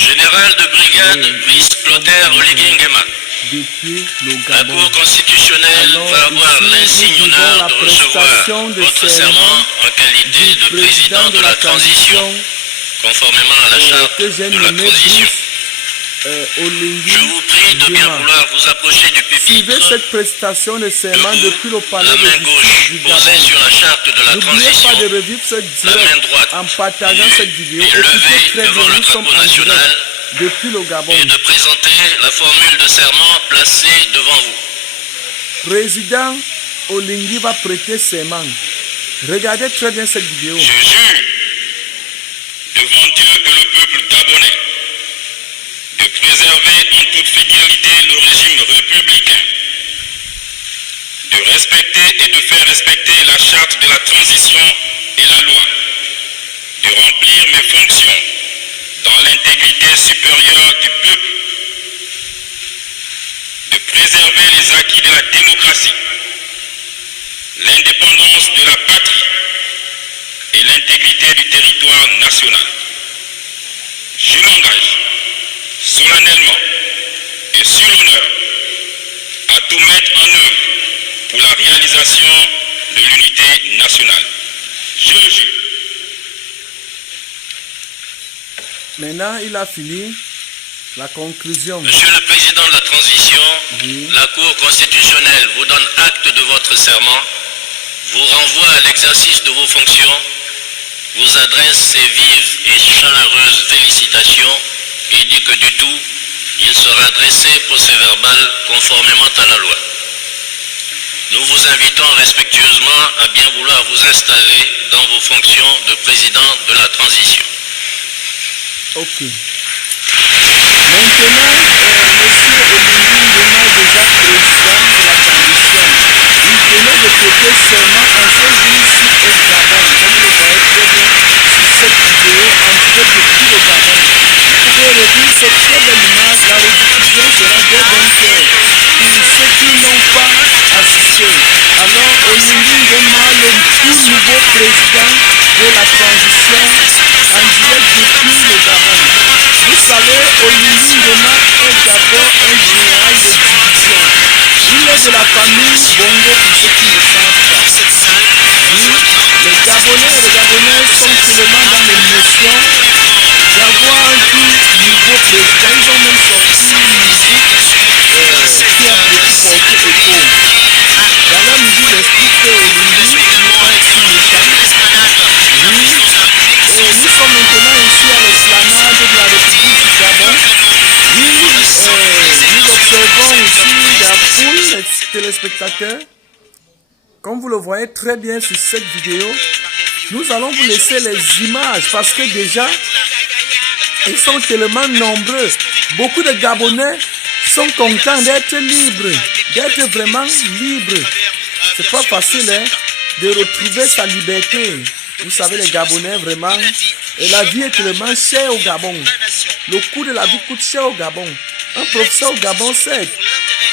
Général de brigade, Brice Clotaire Oligui Nguema. La Cour constitutionnelle va avoir l'insigne honneur de recevoir votre serment en qualité de président de la transition, conformément à la charte de la transition. Je vous prie de bien vouloir vous approcher du pupitre. Suivez cette prestation de serment depuis le palais la main de gauche du posée Gabon. sur la charte de la N'oubliez transition, pas de revivre ce la main direct droite en partageant nue cette vidéo. et Écoutez levée très devant bien, le nous sommes drapeau en national direct depuis le Gabon. et de présenter la formule de serment placée devant vous. Président Oligui va prêter serment. Regardez très bien cette vidéo. Je jure devant Dieu et le peuple gabonais de préserver en toute fidélité le régime républicain, de respecter et de faire respecter la charte de la transition et la loi, de remplir mes fonctions dans l'intégrité supérieure du peuple, de préserver les acquis de la démocratie, l'indépendance de la patrie et l'intégrité du territoire national. Je m'engage solennellement et sur l'honneur à tout mettre en œuvre pour la réalisation de l'unité nationale. Je le jure. Maintenant, il a fini la conclusion. Monsieur le Président de la Transition, la Cour constitutionnelle vous donne acte de votre serment, vous renvoie à l'exercice de vos fonctions, vous adresse ses vives et chaleureuses félicitations et dit que du tout, il sera dressé procès-verbal conformément à la loi. Nous vous invitons respectueusement à bien vouloir vous installer dans vos fonctions de président de la transition. Ok. Maintenant, monsieur Oligui Nguema est déjà président de la transition. Il venait de prêter serment en ce jour-ci au Gabon, comme vous le voyez très bien sur cette vidéo en direct depuis le Gabon. Vous pouvez revivre cette très belle image. La rediffusion sera dès 20h pour ceux qui n'ont pas assisté. Alors, Oligui Nguema, le tout nouveau président de la transition, en direct depuis le Gabon. Vous savez, Oligui Nguema est d'abord un général de division. Il est de la famille Bongo pour ceux qui ne savent pas. Oui, les Gabonais et les Gabonaises sont tellement dans l'émotion d'avoir un tout nouveau président. Ils ont même sorti une musique qui a beaucoup porté écho. Dans la musique, j'explique que Oligui n'est pas aussi méchant. Oui, nous sommes maintenant ici à l'esplanade de la République du Gabon. Oui, nous observons ici la foule, les téléspectateurs. Comme vous le voyez très bien sur cette vidéo, nous allons vous laisser les images parce que déjà, ils sont tellement nombreux. Beaucoup de Gabonais sont contents d'être libres, d'être vraiment libres. C'est pas facile hein, de retrouver sa liberté. Vous savez, les Gabonais, vraiment, et la vie est tellement chère au Gabon. Le coût de la vie coûte cher au Gabon. Un professeur au Gabon, c'est,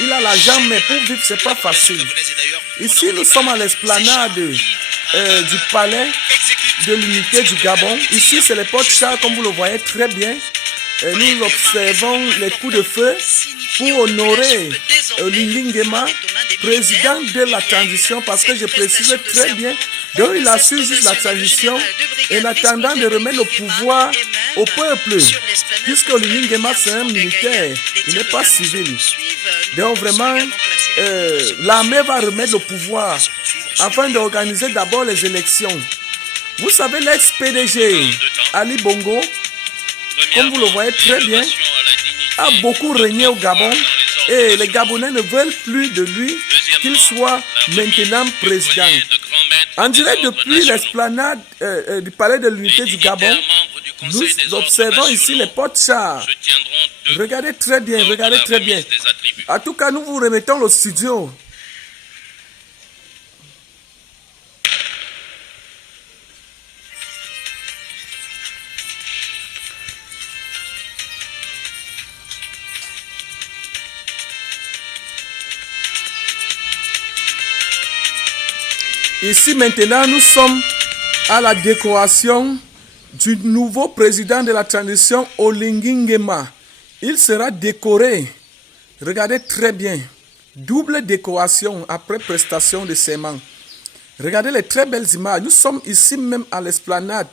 il a l'argent, mais pour vivre, c'est pas facile. Ici, nous sommes à l'esplanade du palais de l'unité du Gabon. Ici, c'est les portes chars, comme vous le voyez très bien. Et nous observons les coups de feu pour honorer Oligui Nguema, président de la transition, parce que je précise très bien, donc il assure juste la transition en attendant de remettre le pouvoir au peuple, puisque Oligui Nguema c'est un militaire, il n'est pas civil. Donc vraiment, l'armée va remettre le pouvoir afin d'organiser d'abord les élections. Vous savez, l'ex-PDG Ali Bongo, comme vous le voyez très bien, a beaucoup régné au Gabon et les Gabonais ne veulent plus de lui qu'il soit maintenant président. En direct depuis l'esplanade du palais de l'unité du Gabon, nous observons ici les portes chars. Regardez très bien, regardez très bien. En tout cas, nous vous remettons le studio. Ici maintenant, nous sommes à la décoration du nouveau président de la transition, Olingi Nguema. Il sera décoré. Regardez très bien. Double décoration après prestation de serment. Regardez les très belles images. Nous sommes ici même à l'esplanade,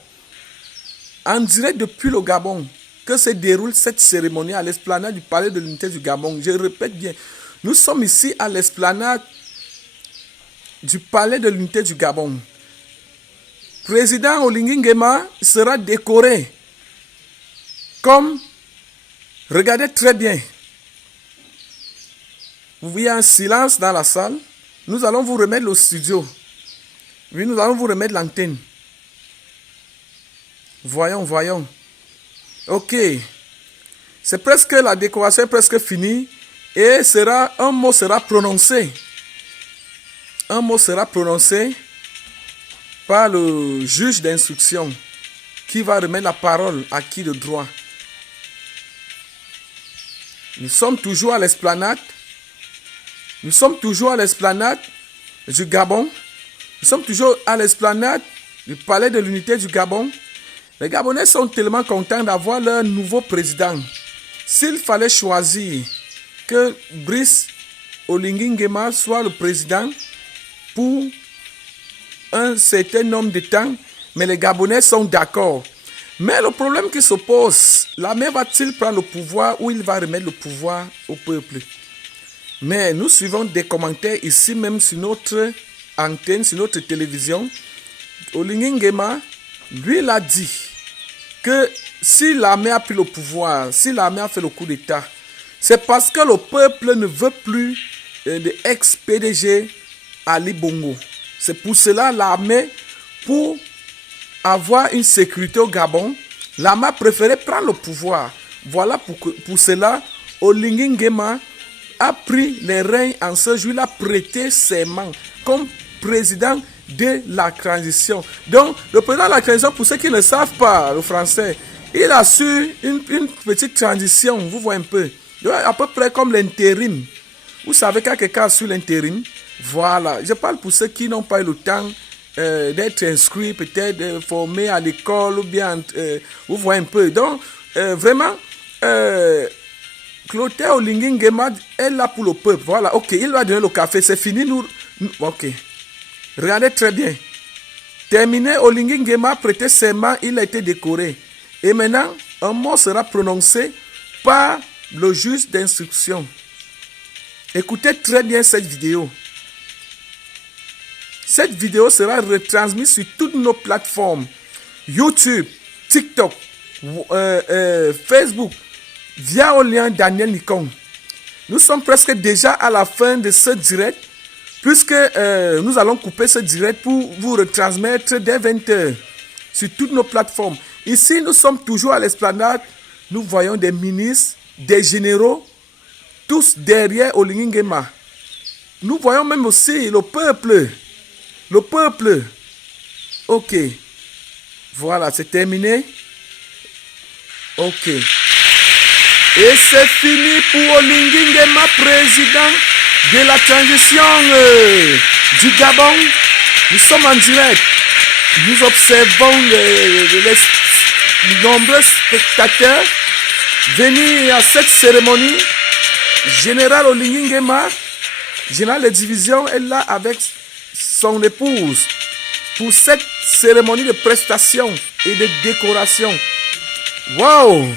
en direct depuis le Gabon, que se déroule cette cérémonie à l'esplanade du Palais de l'Unité du Gabon. Je répète bien, nous sommes ici à l'esplanade du Palais de l'Unité du Gabon. Président Olingi Nguema sera décoré comme, regardez très bien, vous voyez un silence dans la salle. Nous allons vous remettre le studio. Oui, nous allons vous remettre l'antenne. Voyons. Ok. C'est presque, la décoration est presque finie. Et un mot sera prononcé. Un mot sera prononcé par le juge d'instruction qui va remettre la parole à qui de droit. Nous sommes toujours à l'esplanade. Nous sommes toujours à l'esplanade du Gabon. Nous sommes toujours à l'esplanade du Palais de l'Unité du Gabon. Les Gabonais sont tellement contents d'avoir leur nouveau président. S'il fallait choisir que Brice Olingi Nguema soit le président pour un certain nombre de temps, mais les Gabonais sont d'accord. Mais le problème qui se pose, l'armée va-t-il prendre le pouvoir ou il va remettre le pouvoir au peuple? Mais nous suivons des commentaires ici même sur notre antenne, sur notre télévision. Olingi Nguema, lui, il a dit que si l'armée a pris le pouvoir, si l'armée a fait le coup d'État, c'est parce que le peuple ne veut plus de ex-PDG Ali Bongo. C'est pour cela l'armée, pour avoir une sécurité au Gabon, l'armée a préféré prendre le pouvoir. Voilà pour cela, Olingi Nguema a pris les règnes en ce jour, il a prêté serment comme président de la transition. Donc, le président de la transition, pour ceux qui ne savent pas le français, il a su une petite transition, vous voyez un peu. À peu près comme l'intérim. Vous savez quand quelqu'un a su l'intérim, voilà. Je parle pour ceux qui n'ont pas eu le temps d'être inscrits, peut-être formés à l'école, ou bien, vous voyez un peu. Donc, vraiment, Clotaire Olingi Nguema est là pour le peuple. Voilà, ok, il va donner le café, c'est fini. Ok. Regardez très bien. Terminé, Olingi Nguema a prêté serment, il a été décoré. Et maintenant, un mot sera prononcé par le juge d'instruction. Écoutez très bien cette vidéo. Cette vidéo sera retransmise sur toutes nos plateformes. YouTube, TikTok, Facebook, via le lien Daniel Nikon. Nous sommes presque déjà à la fin de ce direct, puisque nous allons couper ce direct pour vous retransmettre dès 20h sur toutes nos plateformes. Ici, nous sommes toujours à l'esplanade. Nous voyons des ministres, des généraux, tous derrière Olingi Nguema. Nous voyons même aussi le peuple. Le peuple. Ok. Voilà, c'est terminé. Ok. Et c'est fini pour Olingi Nguema, président de la transition du Gabon. Nous sommes en direct. Nous observons les nombreux spectateurs venus à cette cérémonie. Général Olingi Nguema, général de division, est là avec son épouse pour cette cérémonie de prestation et de décoration. Wow!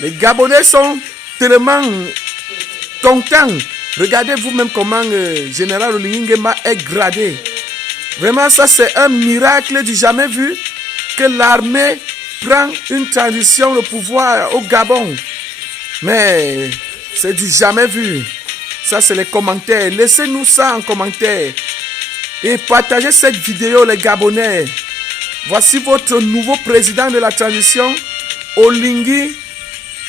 Les Gabonais sont tellement contents. Regardez vous-même comment général Olingi Nguema est gradé. Vraiment, ça c'est un miracle du jamais vu que l'armée prend une transition de pouvoir au Gabon. Mais c'est du jamais vu. Ça c'est les commentaires. Laissez-nous ça en commentaire. Et partagez cette vidéo les Gabonais. Voici votre nouveau président de la transition, Olingi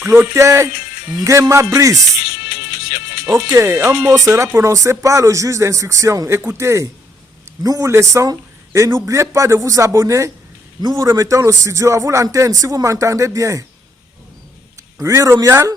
Clotaire Nguema Brice. Ok, un mot sera prononcé par le juge d'instruction. Écoutez, nous vous laissons et n'oubliez pas de vous abonner. Nous vous remettons le studio à vous l'antenne si vous m'entendez bien. Oui, Romial.